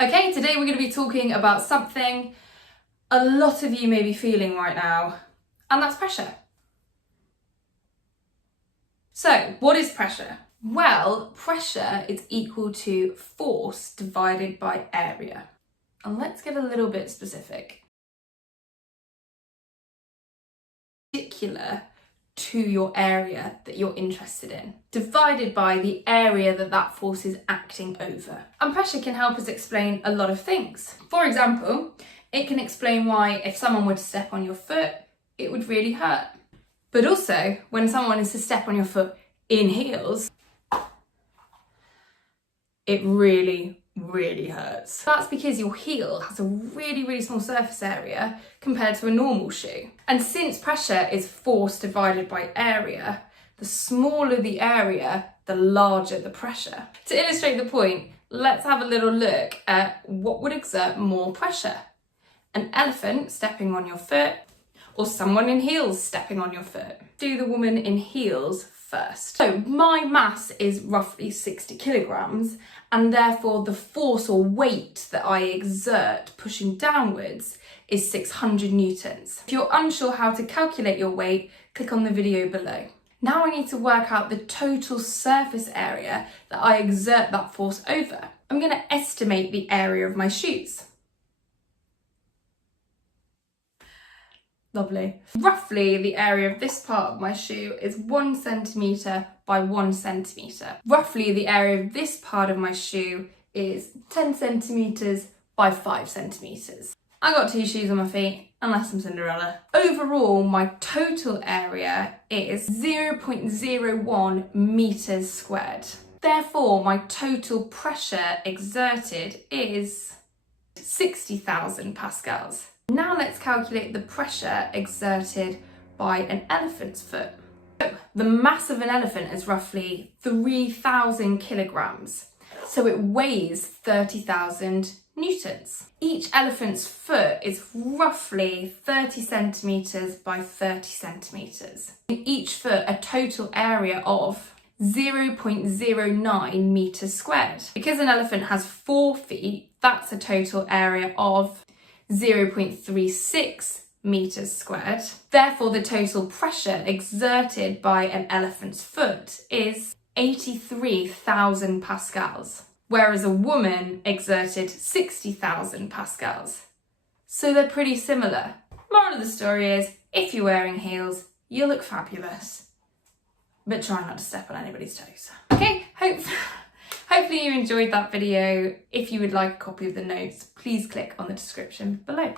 Okay, today we're going to be talking about something a lot of you may be feeling right now, and that's pressure. So, what is pressure? Well, pressure is equal to force divided by area. And let's get a little bit specific. Particular to your area that you're interested in, divided by the area that that force is acting over. And pressure can help us explain a lot of things. For example, it can explain why if someone were to step on your foot, it would really hurt. But also, when someone is to step on your foot in heels, it really hurts. That's because your heel has a really small surface area compared to a normal shoe. And since pressure is force divided by area, the smaller the area, the larger the pressure. To illustrate the point, let's have a little look at what would exert more pressure. An elephant stepping on your foot, or someone in heels stepping on your foot. Do the woman in heels first. So my mass is roughly 60 kilograms, and therefore the force or weight that I exert pushing downwards is 600 newtons. If you're unsure how to calculate your weight, click on the video below. Now I need to work out the total surface area that I exert that force over. I'm going to estimate the area of my shoes. Lovely. Roughly the area of this part of my shoe is 1 centimetre by 1 centimetre. Roughly the area of this part of my shoe is 10 centimetres by 5 centimetres. I got 2 shoes on my feet, unless I'm Cinderella. Overall, my total area is 0.01 metres squared. Therefore, my total pressure exerted is 60,000 pascals. Now let's calculate the pressure exerted by an elephant's foot. So the mass of an elephant is roughly 3,000 kilograms, so it weighs 30,000 newtons. Each elephant's foot is roughly 30 centimetres by 30 centimetres. In each foot, a total area of 0.09 metres squared. Because an elephant has 4 feet, that's a total area of 0.36 metres squared. Therefore, the total pressure exerted by an elephant's foot is 83,000 pascals, whereas a woman exerted 60,000 pascals. So they're pretty similar. Moral of the story is, if you're wearing heels, you look fabulous, but try not to step on anybody's toes. Okay, hopefully you enjoyed that video. If you would like a copy of the notes, please click on the description below.